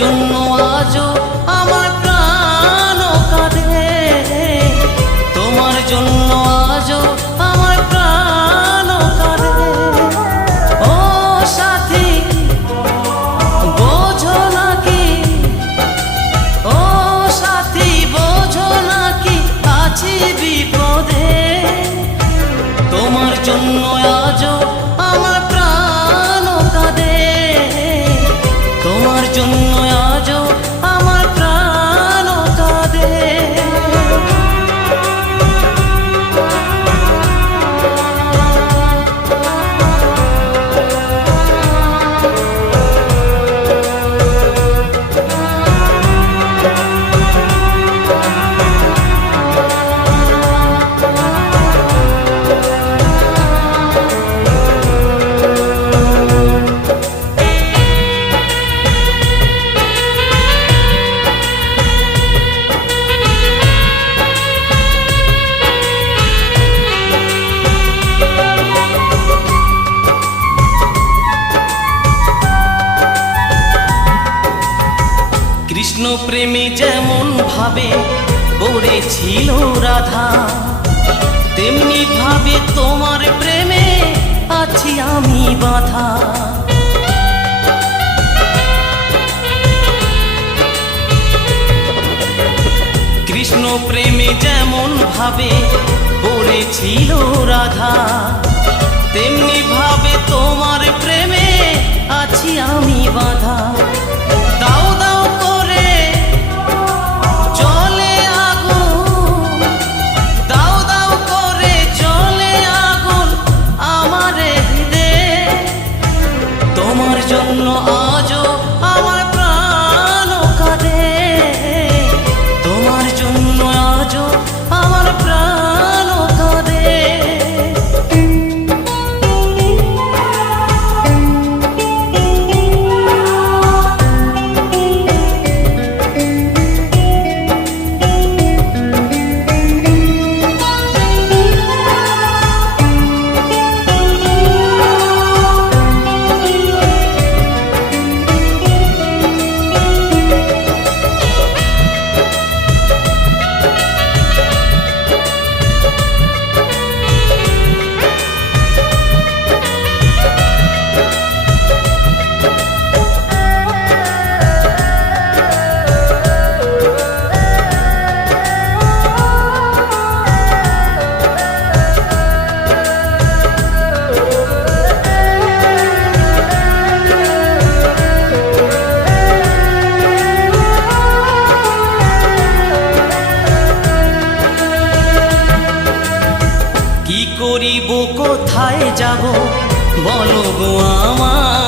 জন্য আজও আমার প্রাণ কাঁদে, তোমার জন্য আজও আমার প্রাণ কাঁদে। ও সাথী বোঝো নাকি, ও সাথী বোঝো নাকি আছি বিপদে, তোমার জন্য আজও আমার প্রাণ কাঁদে, তোমার জন্য আজও আমার প্রাণ কাঁদে। কৃষ্ণ প্রেমে যেমন ভাবে পড়েছিল রাধা, তেমনি ভাবে তোমার প্রেমে আছি আমি বাঁধা। কৃষ্ণ প্রেমে যেমন ভাবে পড়েছিল রাধা, তেমনি ভাবে তোমার প্রেমে আছি আমি বাঁধা। দাও দাও করে চলে আগুন, দাও দাও করে চলে আগুন আমার হৃদয়ে, তোমার জন্য আজও আমার প্রাণ কাঁদে, তোমার জন্য আজও আমার প্রাণ কাঁদে। কি করিব কোথায় যাব বলো গো আমার,